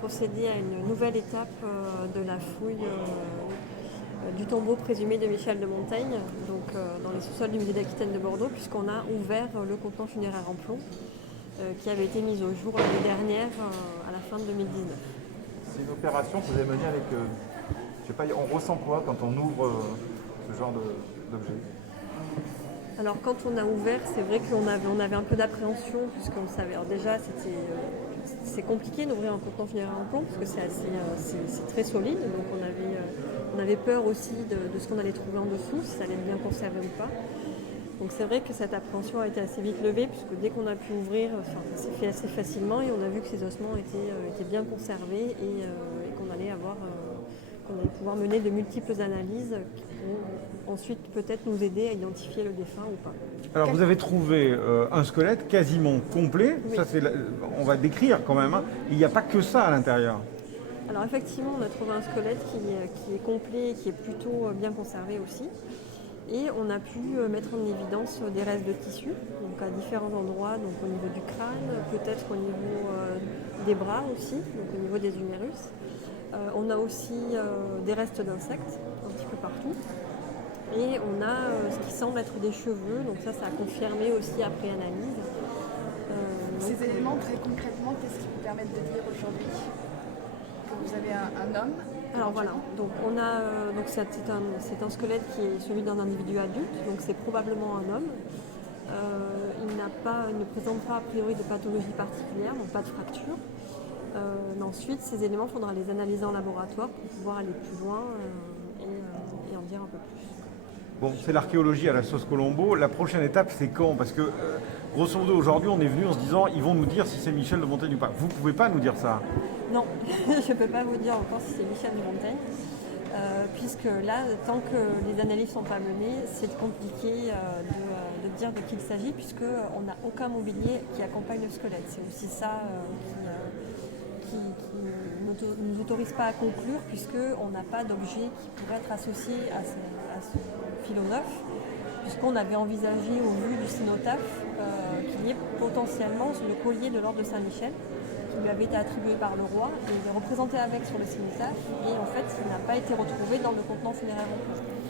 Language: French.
procédé à une nouvelle étape de la fouille du tombeau présumé de Michel de Montaigne, donc dans les sous-sols du musée d'Aquitaine de Bordeaux, puisqu'on a ouvert le contenant funéraire en plomb qui avait été mis au jour l'année dernière à la fin de 2019. C'est une opération que vous avez menée avec, je sais pas, on ressent quoi quand on ouvre ce genre d'objet? Alors quand on a ouvert, c'est vrai qu'on avait un peu d'appréhension, puisqu'on savait. Alors déjà, c'est compliqué d'ouvrir un contenant funéraire en plomb, parce que c'est très solide, donc on avait peur aussi de ce qu'on allait trouver en dessous, si ça allait être bien conservé ou pas. Donc c'est vrai que cette appréhension a été assez vite levée, puisque dès qu'on a pu ouvrir, ça s'est fait assez facilement, et on a vu que ces ossements étaient bien conservés et qu'on allait pouvoir mener de multiples analyses qui pourront ensuite peut-être nous aider à identifier le défunt ou pas. Alors vous avez trouvé un squelette quasiment complet, Oui. ça on va décrire quand même, hein. Il n'y a pas que ça à l'intérieur. Alors effectivement, on a trouvé un squelette qui est complet et qui est plutôt bien conservé aussi. Et on a pu mettre en évidence des restes de tissu, donc à différents endroits, donc au niveau du crâne, peut-être au niveau des bras aussi, donc au niveau des humérus. On a aussi des restes d'insectes, un petit peu partout. Et on a ce qui semble être des cheveux, donc ça a confirmé aussi après analyse. Ces éléments, très concrètement, qu'est-ce qui vous permettent de dire aujourd'hui que vous avez un homme? Alors voilà, donc c'est un squelette qui est celui d'un individu adulte, donc c'est probablement un homme. Il ne présente pas a priori de pathologie particulière, donc pas de fracture. Mais ensuite, ces éléments, il faudra les analyser en laboratoire pour pouvoir aller plus loin et en dire un peu plus. Bon, c'est l'archéologie à la sauce Colombo. La prochaine étape, c'est quand? Parce que, grosso modo, aujourd'hui, on est venu en se disant, ils vont nous dire si c'est Michel de Montaigne ou pas. Vous ne pouvez pas nous dire ça. Non, je ne peux pas vous dire encore si c'est Michel de Montaigne, puisque là, tant que les analyses ne sont pas menées, c'est compliqué de dire de qui il s'agit, puisqu'on n'a aucun mobilier qui accompagne le squelette. C'est aussi ça qui ne nous autorise pas à conclure, puisqu'on n'a pas d'objet qui pourrait être associé à ce philonneuf, puisqu'on avait envisagé, au vu du cénotaphe, qu'il y ait potentiellement le collier de l'ordre de Saint-Michel, qui lui avait été attribué par le roi, et il est représenté avec sur le cénotaphe, et en fait il n'a pas été retrouvé dans le contenant funéraire en plomb.